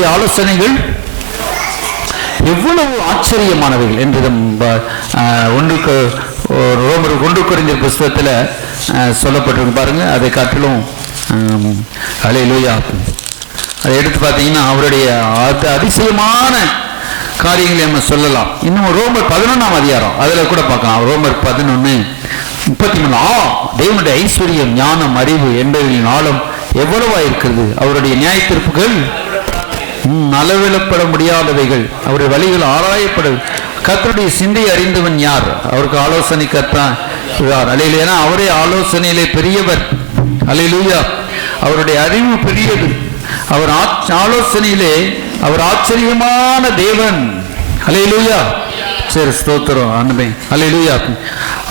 அவருடைய ஆலோசனைகள் எவ்வளவு ஆச்சரியமானவைகள் என்று ரோமர் 1 கொரிந்தியர் புஸ்தகத்தில் சொல்லப்பட்டிருக்கு பாருங்க. அதை காட்டிலும் ஹல்லேலூயா, அதை எடுத்து பார்த்தீங்கன்னா அவருடைய அதிசயமான காரியங்களை நம்ம சொல்லலாம். இன்னும் ரோமர் 11ஆம் அதிகாரம் அதில் கூட பார்க்கலாம். ரோமர் 11:33 தேவனுடைய ஐஸ்வர்யம், ஞானம், அறிவு என்பவர்களின் ஆழம் எவ்வளவா இருக்கிறது. அவருடைய நியாய தீர்ப்புகள் அளவிடப்பட முடியாதவைகள். அவருடைய வழிகள் ஆராயப்படும். கர்த்தருடைய சிந்தை அறிந்தவன் யார்? அவருக்கு ஆலோசனை கர்த்தான். அல்லேலூயா, அவரே ஆலோசனையிலே பெரியவர். அல்லேலூயா, அவருடைய அறிவு பெரியது. அவர் ஆலோசனையிலே அவர் ஆச்சரியமான தேவன். அல்லேலூயா, சரி, ஸ்தோத்திரம் ஆண்டவரே. அல்லேலூயா,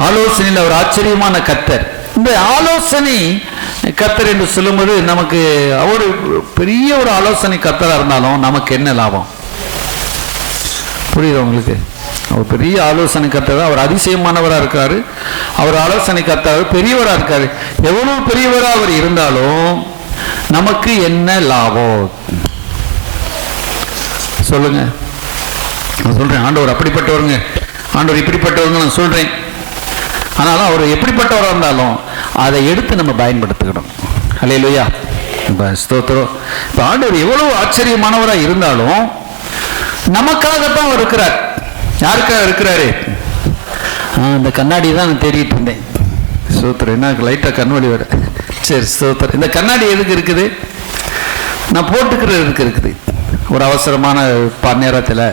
ஆலோசனையில் அவர் ஆச்சரியமான கர்த்தர். இந்த ஆலோசனை கர்த்தர் என்று சொல்லும்போது நமக்கு அவர் பெரிய ஒரு ஆலோசனை கர்த்தராக இருந்தாலும் நமக்கு என்ன லாபம்? புரியுது உங்களுக்கு? அவர் பெரிய ஆலோசனை கர்த்தர், அவர் அதிசயமானவராக இருக்காரு. அவர் ஆலோசனை கர்த்தர் பெரியவராக இருக்காரு. எவ்வளவு பெரியவராக அவர் இருந்தாலும் நமக்கு என்ன லாபம் சொல்லுங்க? நான் சொல்றேன், ஆண்டவர் அப்படிப்பட்டவருங்க, ஆண்டவர் இப்படிப்பட்டவருங்க நான் சொல்றேன். ஆனாலும் அவர் எப்படிப்பட்டவராக இருந்தாலும் அதை எடுத்து நம்ம பயன்படுத்திக்கணும். அல்லேலூயா, ஸ்தோத்திரம். இப்போ ஆண்டவர் எவ்வளவு ஆச்சரியமானவராக இருந்தாலும் நமக்காகத்தான் அவர் இருக்கிறார். யாருக்காக இருக்கிறாரு? இந்த கண்ணாடி தான் நான் தேடிட்டு இருந்தேன். ஸ்தோத்திரம், என்ன லைட்டாக கண்வழி வர. சரி, ஸ்தோத்திரம். இந்த கண்ணாடி எதுக்கு இருக்குது? நான் போட்டுக்கிறதுக்கு இருக்குது. ஒரு அவசரமான நேரத்தில்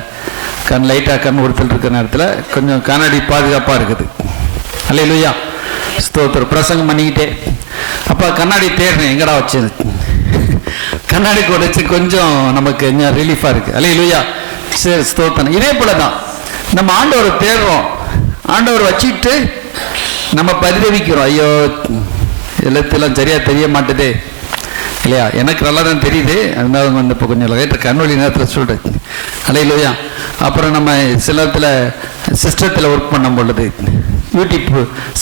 லைட்டாக கண் உறுத்தல் இருக்கிற நேரத்தில் கொஞ்சம் கண்ணாடி பாதுகாப்பாக இருக்குது. அல்லேலூயா, ஸ்தோத்திரம். பிரசங்கம் பண்ணிக்கிட்டே அப்போ கண்ணாடி தேடுறேன், எங்கடா வச்சது? கண்ணாடி உடைச்சு கொஞ்சம் நமக்கு ரிலீஃபாக இருக்குது. அல்லேலூயா, சரி, ஸ்தோத்திரம். இதே போல தான் நம்ம ஆண்டவரை தேடுறோம். ஆண்டவர் வச்சுட்டு நம்ம பரிதவிக்கிறோம், ஐயோ எழுத்தெல்லாம் சரியாக தெரிய மாட்டுதே. இல்லையா? எனக்கு நல்லா தான் தெரியுது, அதனால வந்து இப்போ கொஞ்சம் லைட்டாக கண்வழி நேரத்தில் சொல்கிறேன். அல்லேலூயா. அப்புறம் நம்ம சில இடத்துல சிஸ்டத்தில் ஒர்க் பண்ணும் பொழுது, யூடியூப்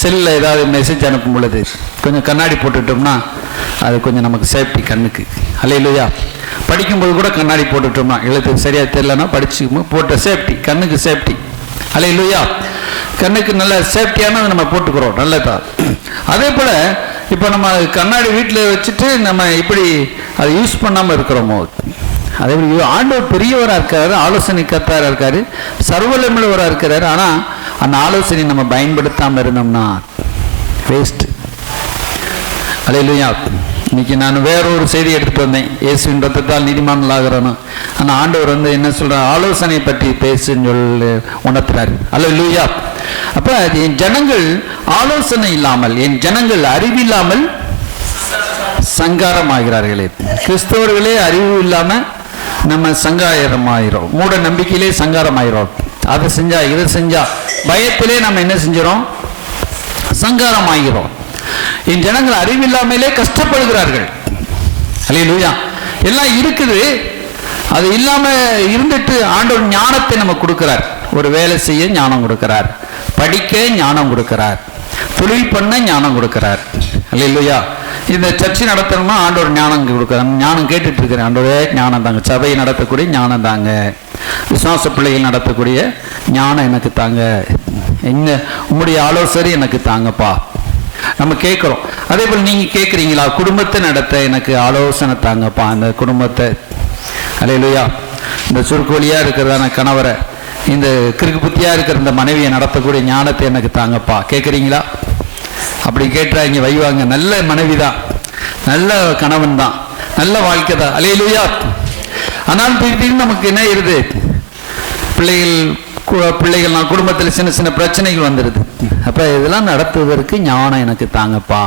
செல்லில் ஏதாவது மெசேஜ் அனுப்பும் பொழுது கொஞ்சம் கண்ணாடி போட்டுட்டோம்னா அது கொஞ்சம் நமக்கு சேஃப்டி கண்ணுக்கு. அல்லேலூயா. படிக்கும்போது கூட கண்ணாடி போட்டுட்டோம்னா, எழுத்து சரியாக தெரியலன்னா படிச்சுக்கும் போட்ட சேஃப்டி, கண்ணுக்கு சேஃப்டி. அல்லேலூயா, கண்ணுக்கு நல்ல சேஃப்டியானது நம்ம போட்டுக்கிறோம், நல்லதா. அதே போல் இப்போ நம்ம கண்ணாடி வீட்டில் வச்சுட்டு நம்ம இப்படி அதை யூஸ் பண்ணாமல் இருக்கிறோமோ, அதே மாதிரி ஆண்டவர் பெரியவராக இருக்காரு, ஆலோசனை கர்த்தராக இருக்காரு, சர்வவல்லமையுள்ளவராக இருக்கிறாரு. ஆனால் அந்த ஆலோசனை நம்ம பயன்படுத்தாமல் இருந்தோம்னா வேஸ்ட். அல்லேலூயா. இன்னைக்கு நான் வேறொரு செய்தி எடுத்துட்டு வந்தேன், இயேசுவின் ரத்தத்தால் நீதிமான்கள் ஆகிறோன்னு. ஆனால் ஆண்டவர் வந்து என்ன சொல்கிறார்? ஆலோசனை பற்றி பேசுன்னு சொல்லி உணர்த்துறாரு. அல்லேலூயா. அப்போ என் ஜனங்கள் ஆலோசனை இல்லாமல், என் ஜனங்கள் அறிவில்லாமல் சங்காரமாகிறார்களே. கிறிஸ்தவர்களே அறிவு இல்லாமல் நம்ம சங்காரமாகிறோம், மூட நம்பிக்கையிலே சங்காரமாகிறோம். அதை செஞ்சா இதை செஞ்சா பயத்திலே நம்ம என்ன செஞ்சிடும்? சங்காரமாகிறோம். என் ஜனங்கள் அறிவில்லாமலே கஷ்டப்படுகிறார்கள். அல்லேலூயா. எல்லாம் இருக்குது, அது இல்லாம இருந்துட்டு ஆண்டவர் ஞானத்தை நம்ம கொடுக்கிறார். ஒரு வேலை செய்ய ஞானம் கொடுக்கிறார், படிக்க ஞானம் கொடுக்கிறார், தொழில் பண்ண ஞானம் கொடுக்கிறார். அல்லேலூயா. இந்த சர்ச்சை நடத்தணும்னா ஆண்டவர் ஞானம் கொடுக்குறாங்க. ஞானம் கேட்டுட்டு இருக்கிறேன், ஆண்டவரே ஞானம் தாங்க, சபையை நடத்தக்கூடிய ஞானம் தாங்க, விசுவாச பிள்ளைகள் நடத்தக்கூடிய ஞானம் எனக்கு தாங்க, என்ன உங்களுடைய ஆலோசனை எனக்கு தாங்கப்பா. நம்ம கேட்குறோம். அதே போல் நீங்கள் கேட்குறீங்களா? குடும்பத்தை நடத்த எனக்கு ஆலோசனை தாங்கப்பா, அந்த குடும்பத்தை. அல்லேலூயா. இந்த சுருக்கோலியாக இருக்கிறதான கணவரை, இந்த கிறுக்கு புத்தியாக இருக்கிற இந்த மனைவியை நடத்தக்கூடிய ஞானத்தை எனக்கு தாங்கப்பா. கேட்குறீங்களா? அப்படி கேட்டால் இங்கே வைவாங்க. நல்ல மனைவி தான், நல்ல கணவன் தான், நல்ல வாழ்க்கை தான். அல்லேலூயா. ஆனால் திடீர்னு நமக்கு என்ன இருது? பிள்ளைகள் குடும்பத்தில் சின்ன சின்ன பிரச்சனைகள் வந்துடுது. அப்போ இதெல்லாம் நடத்துவதற்கு ஞானம் எனக்கு தாங்கப்பா.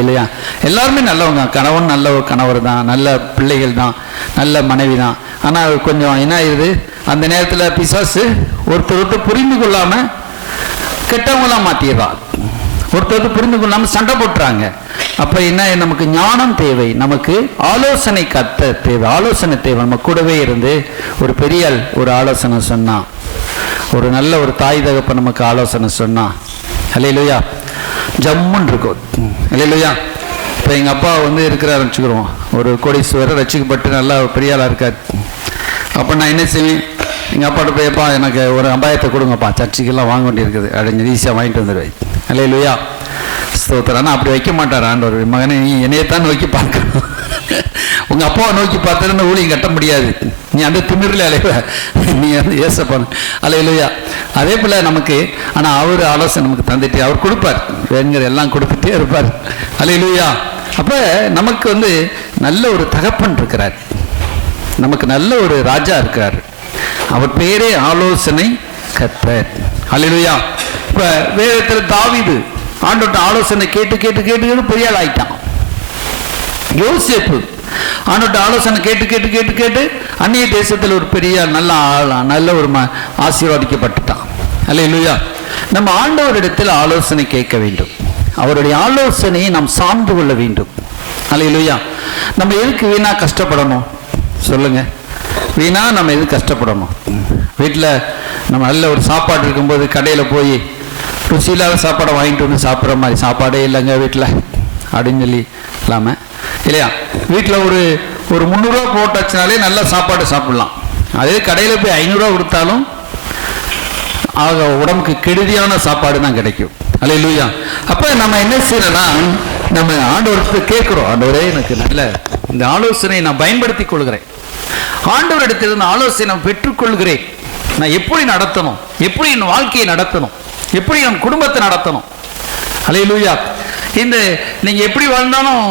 இல்லையா? எல்லாருமே நல்லவங்க, கணவன் நல்ல கணவர் தான், நல்ல பிள்ளைகள் தான், நல்ல மனைவி தான். ஆனால் கொஞ்சம் என்ன ஆயிடுது? அந்த நேரத்தில் பிசாசு ஒருத்தர் புரிந்து கொள்ளாமல் கெட்டவங்களாம் மாற்றிடுறான். ஒருத்தர் புரிந்து கொள்ளாமல் சண்டை போட்டுறாங்க. அப்போ என்ன? நமக்கு ஞானம் தேவை, நமக்கு ஆலோசனை கத்த தேவை, ஆலோசனை தேவை. நம்ம கூடவே இருந்து ஒரு பெரிய ஒரு ஆலோசனை சொன்னா, ஒரு நல்ல ஒரு தாய் தகப்ப நமக்கு ஆலோசனை சொன்னா, அல்லேலூயா, ஜம்முன்னு இருக்கும். அல்லேலூயா. இப்போ எங்கள் அப்பா வந்து இருக்கிறாரு வச்சுக்கிறோம், ஒரு கோடீஸ்வரர், ரசிக்கப்பட்டு நல்லா பெரிய ஆளாக இருக்கார். அப்போ நான் என்ன செய்வேன், எங்கள் அப்பாட்ட போய்ப்பா எனக்கு ஒரு 50,000 கொடுங்கப்பா, சர்ச்சுக்கெல்லாம் வாங்க வேண்டியிருக்குது அப்படின்னு ஈஸியாக வாங்கிட்டு வந்துடுவேன். அல்லேலூயா, ஸ்தோத்திரம். ஆனால் அப்படி வைக்க மாட்டார் ஆண்டவர். மகனே, நீ என்னையத்தான் நோக்கி பார்க்கணும், உங்கள் அப்பாவை நோக்கி பார்த்துன்னு ஊழியம் கட்ட முடியாது, நீ அந்த திமிரில் அலைவ, நீ வந்து ஏசப்பான். அல்லேலூயா. அதே போல் நமக்கு, ஆனால் அவர் ஆலோசனை நமக்கு தந்துட்டு அவர் கொடுப்பார், வேணுங்கிற எல்லாம் கொடுத்துட்டே இருப்பார். அல்லேலூயா. அப்போ நமக்கு வந்து நல்ல ஒரு தகப்பன் இருக்கிறார், நமக்கு நல்ல ஒரு ராஜா இருக்கிறார், அவர் பேரே ஆலோசனை கர்த்தர். அல்லேலூயா. இப்போ வேதத்தில் தாவீது ஆண்டவர்ட்ட ஆலோசனை கேட்டு கேட்டு கேட்டு கேட்டு பெரிய ஆள் ஆயிட்டான். யோசேப்பு ஆண்டவர்ட்ட ஆலோசனை கேட்டு கேட்டு கேட்டு கேட்டு அந்நிய தேசத்தில் ஒரு பெரிய நல்ல ஒரு ஆசீர்வாதிக்கப்பட்டுட்டான். அல்லேலூயா. நம்ம ஆண்டவரிடத்தில் ஆலோசனை கேட்க வேண்டும், அவருடைய ஆலோசனையை நாம் சார்ந்து கொள்ள வேண்டும். அல்லேலூயா. நம்ம எதுக்கு வீணா கஷ்டப்படணும் சொல்லுங்க? வீணா நம்ம எதுக்கு கஷ்டப்படணும்? வீட்டில் நம்ம நல்ல ஒரு சாப்பாடு இருக்கும்போது கடையில் போய் ருசியில்லாத சாப்பாடை வாங்கிட்டு வந்து சாப்பிட்ற மாதிரி சாப்பாடே இல்லைங்க வீட்டில் அப்படின்னு சொல்லி இல்லாமல், இல்லையா? வீட்டில் ஒரு 300 ரூபா போட்டாச்சுனாலே நல்ல சாப்பாடு சாப்பிட்லாம். அதே கடையில் போய் 500 ரூபா கொடுத்தாலும் ஆக உடம்புக்கு கெடுதியான சாப்பாடு தான் கிடைக்கும். அல்லேலூயா. அப்போ நம்ம என்ன செய்யறோம்னா, நம்ம ஆண்டவருக்கு கேட்குறோம், ஆண்டவரே எனக்கு நல்ல இந்த ஆலோசனையை நான் பயன்படுத்தி கொள்கிறேன், ஆண்டவரிடத்திலிருந்து ஆலோசனை நான் பெற்றுக்கொள்கிறேன், நான் எப்படி நடத்தணும், எப்படி என் வாழ்க்கையை நடத்தணும், எப்படி என் குடும்பத்தை நடத்தணும். அல்லேலூயா. இந்த நீங்கள் எப்படி வாழ்ந்தாலும்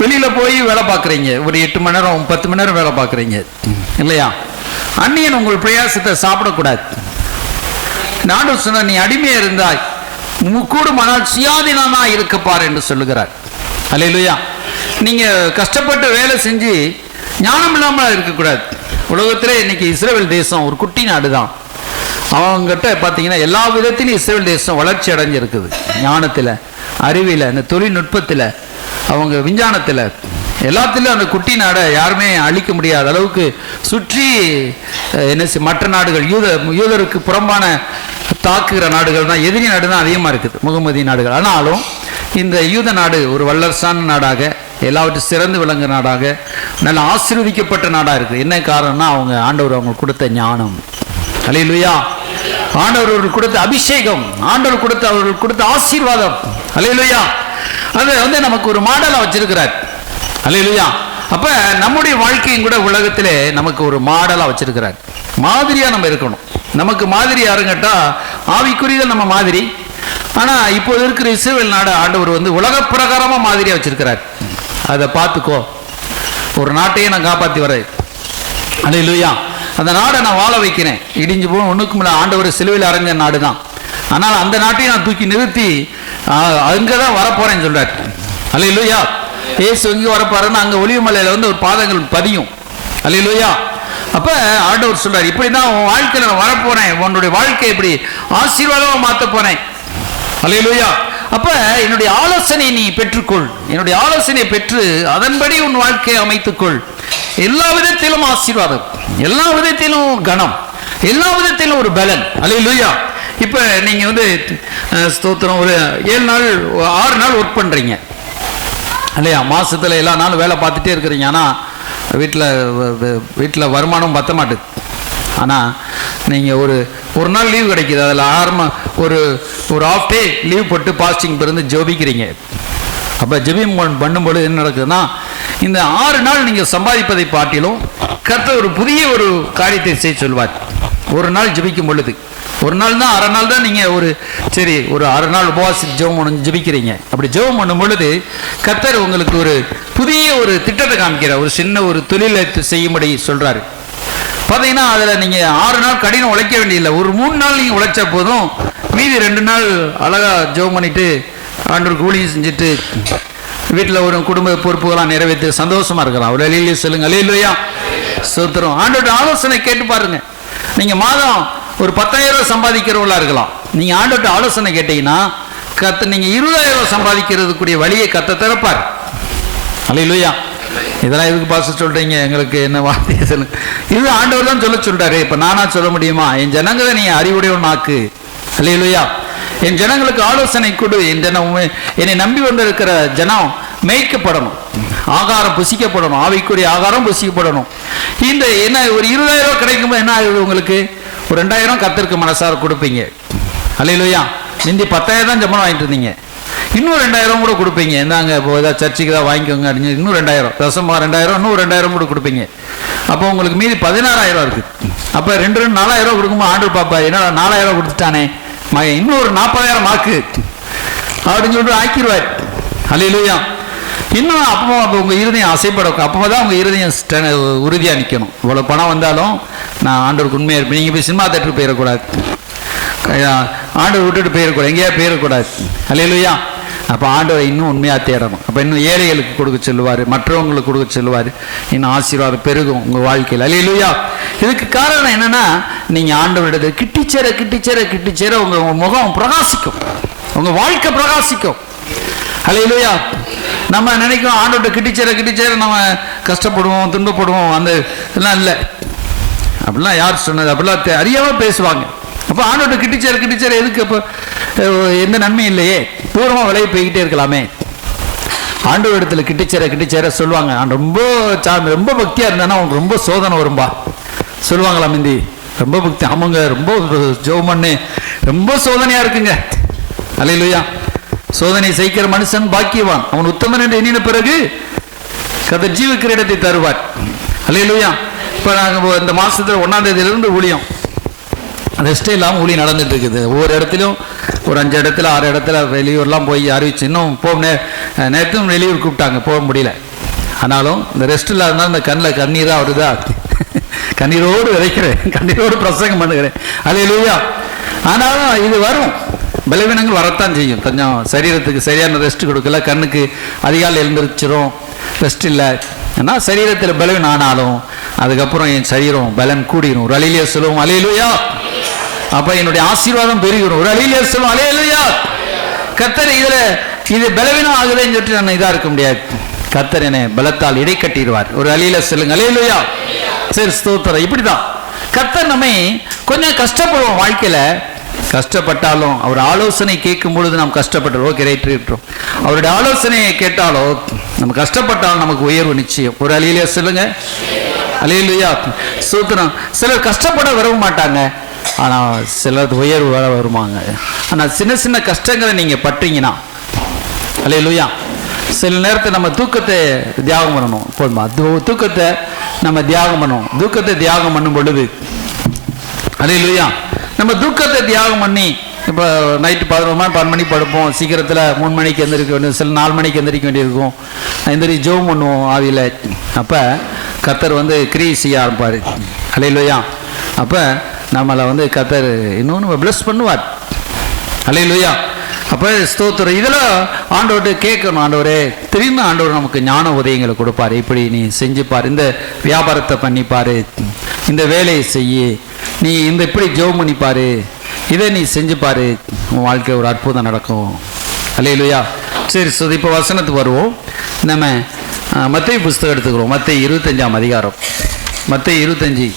வெளியில் போய் வேலை பார்க்குறீங்க, ஒரு 8 மணி நேரம் 10 மணி நேரம் வேலை பார்க்குறீங்க, இல்லையா? அந்நியன் உங்கள் பிரயாசத்தை சாப்பிடக்கூடாது. ஆண்டவர் சொன்னார், நீ அடிமையாக இருந்தாய் கூடுமானால் சுயாதீனமா இருக்கப்பார் என்று சொல்லுகிறார். அல்லேலூயா. நீங்கள் கஷ்டப்பட்டு வேலை செஞ்சு ஞானம் இல்லாமல் இருக்கக்கூடாது. உலகத்திலே இன்னைக்கு இஸ்ரேல் தேசம் ஒரு குட்டி நாடு தான். அவங்ககிட்ட பார்த்தீங்கன்னா எல்லா விதத்திலும் இஸ்ரேல் தேசம் வளர்ச்சி அடைஞ்சிருக்குது. ஞானத்தில், அறிவியல், இந்த தொழில்நுட்பத்தில், அவங்க விஞ்ஞானத்தில், எல்லாத்திலும் அந்த குட்டி நாடை யாருமே அழிக்க முடியாத அளவுக்கு சுற்றி என்ன மற்ற நாடுகள், யூதருக்கு புறம்பான தாக்குகிற நாடுகள் தான், எதிரி நாடு தான் அதிகமாக இருக்குது, முகமதி நாடுகள். ஆனாலும் இந்த யூத நாடு ஒரு வல்லரசான நாடாக, எல்லாவற்றும் சிறந்து விளங்குற நாடாக, நல்ல ஆசீர்வதிக்கப்பட்ட நாடாக இருக்குது. என்ன காரணம்னா அவங்க ஆண்டவர் அவங்களுக்கு கொடுத்த ஞானம். அல்லேலூயா. ஆண்டவர் அவர்களுக்கு கொடுத்த அபிஷேகம், ஆண்டவர் அவர்களுக்கு கொடுத்த ஆசீர்வாதம். அல்லேலூயா. அது வந்து நமக்கு ஒரு மாடலாக வச்சிருக்கிறார். அல்லேலூயா. அப்ப நம்முடைய வாழ்க்கையும் கூட உலகத்திலே நமக்கு ஒரு மாடலா வச்சிருக்கிறார். மாதிரியா நம்ம இருக்கணும். நமக்கு மாதிரி யாருன்னு கேட்டா ஆவிக்குரியது நம்ம மாதிரி. ஆனா இப்போது இருக்கிற இஸ்ரவேல் நாடு ஆண்டவர் வந்து உலக பிரகாரமா மாதிரியா வச்சிருக்கிறார். அதை பார்த்துக்கோ, ஒரு நாட்டையே நான் காப்பாற்றி வரேன். அல்லேலூயா. அந்த நாடை நான் வாழ வைக்கிறேன். இடிஞ்சு போகும் ஒண்ணுக்கு மேல ஆண்டவர் சிலுவையில் அரைஞ்ச நாடு தான். ஆனால் அந்த நாட்டையும் நான் தூக்கி நிறுத்தி அங்கதான் வரப்போறேன்னு சொல்றாரு. அல்லேலூயா. இயேசு எங்கே வரப்பாருன்னா அங்கே ஒலிவமலையில் வந்து ஒரு பாதங்கள் பதியும். அல்லேலூயா. அப்போ ஆண்டவர் சொல்றார், இப்படி தான் உன் வாழ்க்கையில் நான் வரப்போறேன், உன்னுடைய வாழ்க்கை இப்படி ஆசீர்வாதமாக மாற்ற போறேன். அல்லேலூயா. அப்போ என்னுடைய ஆலோசனையை நீ பெற்றுக்கொள், என்னுடைய ஆலோசனையை பெற்று அதன்படி உன் வாழ்க்கையை அமைத்துக்கொள். எல்லா விதத்திலும் ஆசீர்வாதம், எல்லா விதத்திலும் கனம், எல்லா விதத்திலும் ஒரு பலன். அல்லேலூயா. இப்போ நீங்கள் வந்து ஸ்தோத்திரம் ஒரு 7 நாள் 6 நாள் ஒர்க் பண்ணுறீங்க இல்லையா? மாதத்தில் எல்லா நாளும் வேலை பார்த்துட்டே இருக்கிறீங்க. ஆனால் வீட்டில் வருமானம் பற்ற மாட்டுது. ஆனால் நீங்கள் ஒரு நாள் லீவ் கிடைக்கிது, அதில் ஒரு ஆஃப் டே லீவ் போட்டு பாஸ்டிங் பிறந்து ஜெபிக்கிறீங்க. அப்போ ஜெபியம் பண்ணும்போது என்ன நடக்குதுன்னா, இந்த 6 நாள் நீங்கள் சம்பாதிப்பதை பாட்டிலும் கர்த்தர் ஒரு புதிய ஒரு காரியத்தை செய்ய சொல்வார். ஒரு நாள் ஜெபிக்கும் பொழுது, ஒரு நாள் தான், அரை நாள் தான் நீங்கள் ஒரு 6 நாள் உபவாசி ஜெபம் பண்ணி ஜெபிக்கிறீங்க. அப்படி ஜெபம் பண்ணும் பொழுது கர்த்தர் உங்களுக்கு ஒரு புதிய ஒரு திட்டத்தை காமிக்கிறார். ஒரு சின்ன ஒரு தொழிலை செய்யும்படி சொல்றாரு. பார்த்தீங்கன்னா அதில் நீங்கள் 6 நாள் கடினம் உழைக்க வேண்டியதில்லை. ஒரு 3 நாள் நீங்கள் உழைச்சா போதும். மீதி 2 நாள் அழகா ஜெபம் பண்ணிட்டு ஆண்டவருக்கு ஊழியம் செஞ்சுட்டு வீட்டில் ஒரு குடும்ப பொறுப்புகளாக நிறைவேற்றி சந்தோஷமா இருக்கலாம். ஒரு அலையிலே சொல்லுங்க, அல்லேலூயா. ஸ்தோத்திரம். ஆண்டவருடைய ஆலோசனை கேட்டு பாருங்க. நீங்க மாதம் ஒரு 10,000 சம்பாதிக்கிறவங்களா இருக்கலாம். நீங்க ஆண்டவர்ட்ட ஆலோசனை கேட்டீங்கன்னா நீங்க 20,000 சம்பாதிக்கிறதுக்குரிய வழியை கத்த திறப்பார். அல்லேலூயா. இதெல்லாம் எதுக்கு பாச சொல்றீங்க, எங்களுக்கு என்ன வார்த்தையை சொல்லுங்க. இது ஆண்டவர் தான் சொல்றாரு. இப்ப நானா சொல்ல முடியுமா? என் ஜனங்களை நீ அறிவுடையவனாக்கு. அல்லேலூயா. என் ஜனங்களுக்கு ஆலோசனை கொடு. என் ஜனம், என்னை நம்பி வந்திருக்கிற ஜனம் மேய்க்கப்படணும், ஆகாரம் புசிக்கப்படணும், ஆவிக்குரிய ஆகாரம் புசிக்கப்படணும். இந்த என்ன ஒரு 20,000 கிடைக்கும்போது என்ன ஆகுது? உங்களுக்கு ஒரு 2,000 கர்த்தருக்கு மனசார கொடுப்பீங்க. அல்லேலூயா. முந்தி 10,000 தான் சம்பளம் வாங்கிட்டு இருந்தீங்க, இன்னும் 2,000 கூட கொடுப்பீங்க. இந்தாங்க இப்போ ஏதாவது சர்ச்சுக்கு தான் வாங்கிக்கோங்க அப்படின்னு இன்னும் 2,000 தசமா 2,000 இன்னும் 2,000 கூட கொடுப்பீங்க. அப்போ உங்களுக்கு மீதி 16,000 இருக்குது. அப்போ 2 4,000 கொடுக்கும்போது ஆண்டு பாப்பா என்ன 4,000 கொடுத்துட்டானே, இன்னும் ஒரு 40,000 மார்க்கு அப்படின்னு சொல்லிட்டு ஆக்கிடுவார். அல்லேலூயா. இன்னும் அப்போ உங்கள் இருதயம் அசைப்படும். அப்போ தான் உங்கள் இருதயம் உறுதியாக நிற்கணும். இவ்வளோ பணம் வந்தாலும் நான் ஆண்டவருக்கு உண்மையாக இருப்பேன். நீங்கள் போய் சினிமா தேட்டருக்கு போயிடக்கூடாது, ஆண்டவர் விட்டுட்டு போயிடக்கூடாது, எங்கேயா போயிடக்கூடாது. அல்லேலூயா. அப்போ ஆண்டவரை இன்னும் உண்மையாக தேடணும். அப்போ இன்னும் ஏழைகளுக்கு கொடுக்க சொல்லுவார், மற்றவங்களுக்கு கொடுக்க சொல்லுவார். இன்னும் ஆசீர்வாதம் பெருகும் உங்கள் வாழ்க்கையில். அல்லேலூயா. இதுக்கு காரணம் என்னென்னா, நீங்கள் ஆண்டவரிடத்தை கிட்டிச்சேர கிட்டிச்சேர கிட்டிச்சேர உங்கள் முகம் பிரகாசிக்கும், உங்கள் வாழ்க்கை பிரகாசிக்கும். அல்லேலூயா. நம்ம நினைக்கிறோம் ஆண்டவர்கிட்ட கிட்டிச்சேர கிட்டிச்சேர நம்ம கஷ்டப்படுவோம், துன்பப்படுவோம், அந்த இதெல்லாம் இல்லை. அப்படிலாம் யார் சொன்னது? அப்படிலாம் அறியாமல் பேசுவாங்க. அப்போ ஆண்டவர்கிட்ட கிட்டிச்சேர கிட்டிச்சேர எதுக்கு? அப்போ எந்த நன்மையும் இல்லையே, தூரமாக விலையை போய்கிட்டே இருக்கலாமே. ஆண்டவர் இடத்துல கிட்டிச்சேர கிட்டிச்சேர சொல்லுவாங்க. ரொம்ப பக்தியாக இருந்தானா அவனுக்கு ரொம்ப சோதனை வரும்பா சொல்லுவாங்களா முந்தி? ரொம்ப பக்தி, ஆமாங்க, ரொம்ப ஜெபம் பண்ணு, ரொம்ப சோதனையாக இருக்குங்க. அல்லேலூயா. சோதனை சகிக்கிற மனுஷன் பாக்கியவான், அவன் உத்தமன் என்று எண்ணின பிறகு கர்த்தர் ஜீவிக்கிற இடத்தை தருவார். அல்லேலூயா. இப்போ நாங்கள் இந்த மாதத்தில் 1ஆம் தேதியிலிருந்து ஊழியம் ரெஸ்டே இல்லாமல் ஊழியம் நடந்துட்டு இருக்குது. ஒவ்வொரு இடத்துலையும் ஒரு 5 இடத்துல 6 இடத்துல வெளியூர்லாம் போய் அறிவிச்சு, இன்னும் நேரத்தும் வெளியூர் கூப்பிட்டாங்க, போக முடியல. ஆனாலும் இந்த ரெஸ்ட் இல்லாதனால இந்த கண்ணில் கண்ணீராக வருதா, கண்ணீரோடு விதைக்கிறேன், கண்ணீரோடு பிரசங்கம் பண்ணுகிறேன். அல்லேலூயா. ஆனாலும் இது வரும், பலவீனங்கள் வரத்தான் செய்யும். கொஞ்சம் சரீரத்துக்கு சரியான ரெஸ்ட் கொடுக்கல, கண்ணுக்கு அதிகாலை எழுந்திரிச்சிரும், ரெஸ்ட் இல்லை. ஏன்னா சரீரத்தில் பலவீனம் ஆனாலும் அதுக்கப்புறம் என் சரீரம் பலன் கூடிடும். ஒரு அலையிலே சொல்லுவோம் அல்லேலூயா. அப்போ என்னுடைய ஆசீர்வாதம் பெருகிடும். ஒரு அலையிலே சொல்லுவோம் அல்லேலூயா. கர்த்தர் இது பலவீனம் ஆகுதுன்னு சொல்லிட்டு நான் இதாக இருக்க முடியாது. கர்த்தர் என்னை பலத்தால் இடை கட்டிடுவார். ஒரு அலையில சொல்லுங்க அல்லேலூயா. சரி, ஸ்தோத்திரம். இப்படிதான் கர்த்தர் நம்மை கொஞ்சம் கஷ்டப்படுவோம். வாழ்க்கையில் கஷ்டப்பட்டாலும் அவர் ஆலோசனை கேட்கும் பொழுது நாம் கஷ்டப்பட்டோம், ஓகே ரைட் இருக்கிறோம். அவருடைய ஆலோசனையை கேட்டாலோ நம்ம கஷ்டப்பட்டாலும் நமக்கு உயர்வு நிச்சயம். ஒரு அலையிலே சொல்லுங்க அல்லேலூயா. ஸ்தோத்திரம். சிலர் கஷ்டப்பட விரும்ப மாட்டாங்க, ஆனால் சிலர் உயர்வு வர வருவாங்க. ஆனால் சின்ன சின்ன கஷ்டங்களை நீங்கள் பட்டீங்கன்னா அல்லேலூயா. சில நேரத்தை நம்ம தூக்கத்தை தியாகம் பண்ணணும். போதுமா, தூக்கத்தை நம்ம தியாகம் பண்ணணும். தூக்கத்தை தியாகம் பண்ணும் பொழுது அல்லேலூயா, நம்ம தூக்கத்தை தியாகம் பண்ணி இப்போ நைட்டு 11 மணி 12 மணிக்கு படுப்போம், சீக்கிரத்தில் 3 மணிக்கு எந்திரிக்க வேண்டிய, சில 4 மணிக்கு எந்திரிக்க வேண்டியிருக்கும். எந்திரிச்சு ஜெபம் பண்ணுவோம் ஆவியில். அப்போ கர்த்தர் கிரியை செய்ய ஆரம்பிப்பார். அல்லேலூயா. அப்போ நம்மளை கர்த்தர் இன்னொன்று பிளஸ் பண்ணுவார். அல்லேலூயா. அப்போ ஸ்தோத்திரம். இதெல்லாம் ஆண்டவர்கிட்ட கேட்கணும். ஆண்டவரே, திரும்ப ஆண்டவர் நமக்கு ஞான உதயங்களை கொடுப்பார். இப்படி நீ செஞ்சுப்பார், இந்த வியாபாரத்தை பண்ணிப்பார், இந்த வேலையை செய்ய, நீ இப்படி ஜெபம் பண்ணிப்பார், இதை நீ செஞ்சுப்பார், உன் வாழ்க்கை ஒரு அற்புதம் நடக்கும். அல்லேலூயா. சரி, இப்போ வசனத்துக்கு வருவோம். நம்ம மத்தேயு புஸ்தகம் எடுத்துக்கிறோம். மத்தேயு 25ஆம் அதிகாரம். மத்தேயு 25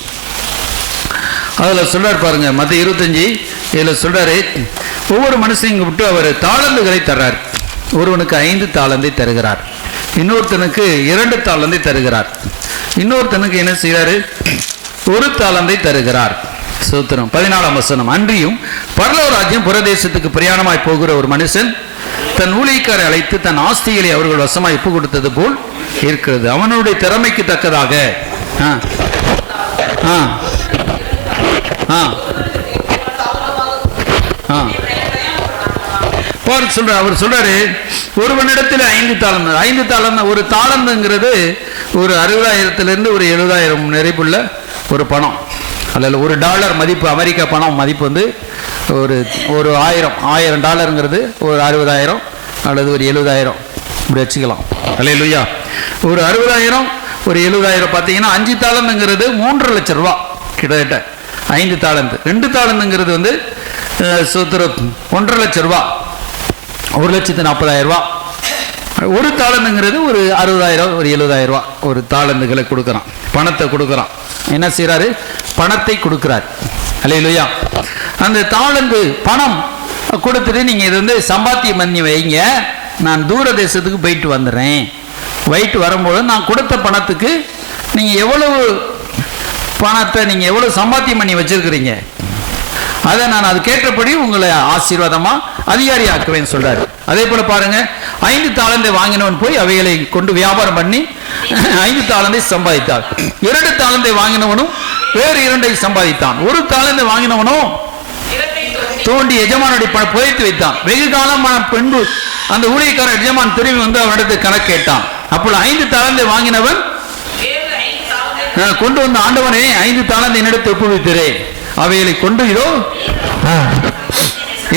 அதில் சொல்றார் பாருங்க. மத்தேயு 25 இதில் சொல்றாரு, ஒவ்வொரு மனுஷனையும் விட்டு அவர் தாளந்துகளை தர்றார். ஒருவனுக்கு 5 தாளந்தை தருகிறார், இன்னொருத்தனுக்கு 2 தாளந்தை தருகிறார், இன்னொருத்தனுக்கு என்ன செய்கிறாரு, 1 தாளந்தை தருகிறார். சூத்திரம் 14ஆம் வசனம். அன்றியும் பரலோக ராஜ்யம் புறதேசத்துக்கு பிரயாணமாய் போகிற ஒரு மனுஷன் தன் ஊழியக்காரை அழைத்து தன் ஆஸ்திகளை அவர்கள் வசமாய் ஒப்பு கொடுத்தது போல் இருக்கிறது. அவனுடைய திறமைக்கு தக்கதாக அவர் சொல்றாரு, ஒருவனிடத்தில் 5 தாளந்து. 5 தாளந்து, ஒரு தாளந்துங்கிறது ஒரு 60,000 ஒரு 70,000 நிறைப்புள்ள ஒரு பணம். அதில் $1 மதிப்பு, அமெரிக்கா பணம் மதிப்பு ஒரு $1000 ஒரு 60,000 அல்லது ஒரு 70,000 இப்படி வச்சுக்கலாம். அல்லேலூயா. ஒரு 60,000 ஒரு 70,000 பார்த்தீங்கன்னா 5 தாளந்துங்கிறது 3 லட்சம் ரூபா கிட்டத்தட்ட. 5 தாளந்து. 2 தாளந்துங்கிறது சூத்திரம் 1.5 லட்சம் ரூபா, 1,40,000 ரூபா. 1 தாளந்துங்கிறது ஒரு 60,000 ஒரு 70,000 ரூபா. ஒரு தாளந்துகளை கொடுக்குறான், பணத்தை கொடுக்குறான். என்ன செய்கிறாரு, பணத்தை கொடுக்குறார். அல்லேலூயா. அந்த தாளந்து பணம் கொடுத்துட்டு நீங்கள் இது சம்பாத்தியம் பண்ணி வைங்க, நான் தூர தேசத்துக்கு போயிட்டு வந்துடுறேன். போயிட்டு வரும்போது நான் கொடுத்த பணத்துக்கு நீங்கள் எவ்வளவு பணத்தை நீங்கள் எவ்வளவு சம்பாத்தியம் பண்ணி வச்சிருக்கிறீங்க, அதை நான் அது கேட்டபடி உங்களை ஆசீர்வாதமா அதிகாரி ஆக்குவேன்னு சொல்றாரு. அதே போல பாருங்க, 5 தாலந்தை வாங்கினவன் போய் அவைகளை கொண்டு வியாபாரம் பண்ணி 5 தாலந்தை சம்பாதித்தார். 2 தாலந்தை வாங்கினவனும் வேறு 2 சம்பாதித்தான். 1 தாலந்தை வாங்கினவனும் தோண்டி எஜமானுடைய புதைத்து வைத்தான். வெகு காலமான பின்பு அந்த ஊழியக்கார எஜமான் திரும்பி வந்து அவனிடத்து கணக்கு கேட்டான். அப்பொழுது 5 தாலந்தை வாங்கினவன் கொண்டு வந்த, ஆண்டவனே 5 தாலந்தை என்னிடத்து ஒப்புவித்தரே, அவைகளை கொண்டு இதோ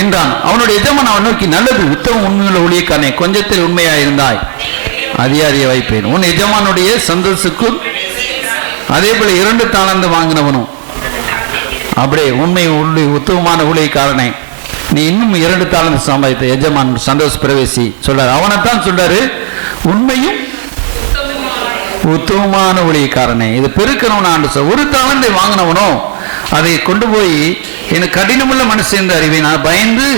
என்றான். அவனுடைய எஜமான் அவன் நோக்கி, நல்லது, உத்தம உண்மையுள்ள ஊழியக்காரனே, கொஞ்சத்தில் உண்மையாயிருந்தாய், அதிகாரியை வைப்பேன். உன் எஜமானுடைய சந்தோஷத்துக்கும் அதே போல 2 தாலந்து வாங்கினவனும் அப்படியே உண்மை உத்தமமான ஊழியக்காரனை, நீ இன்னும் 2 தாலந்து சம்பாதித்த எஜமான் சந்தோஷ பிரவேசி சொல்றாரு. அவனைத்தான் சொல்றாரு, உண்மையும் உத்தமமான ஊழியக்காரனை. இது பெருக்கிறவன் ஆண்டு 1 தாலந்தை வாங்கினவனோ அதை கொண்டு போய் எனக்கு கடினமுள்ள மனுஷன் என்று அறிவேன், நான் பயந்து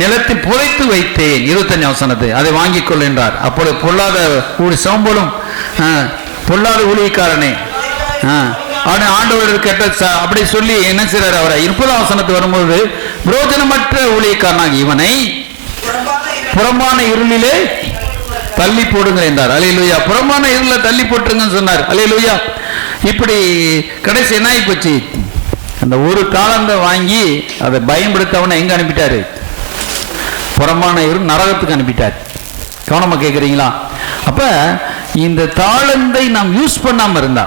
நிலத்தில் புதைத்து வைத்தேன். 25 வசனத்தை அதை வாங்கிக் கொள் என்றார். அப்பொழுது பொல்லாத சோம்பலும் பொல்லாத ஊழியக்காரனே ஆண்டவர் கேட்ட அப்படி சொல்லி என்ன செய்றாரு அவரை. 30 வசனத்து வரும்போது, பிரோஜனமற்ற ஊழியக்காரனாக இவனை புறம்பான இருளிலே தள்ளி போடுங்க என்றார். அல்லேலூயா. புறம்பான இருள தள்ளி போட்டுருங்கன்னு சொன்னார். அல்லேலூயா. இப்படி கடைசி என்ன ஆகி போச்சு, அந்த 1 தாலந்தை வாங்கி அதை பயன்படுத்தவனை எங்க அனுப்பிட்டாரு, புறம்பான இருள் நரகத்துக்கு அனுப்பிட்டார். கவனமா கேட்குறீங்களா? அப்ப இந்த தாளந்தை நாம் யூஸ் பண்ணாம இருந்தா,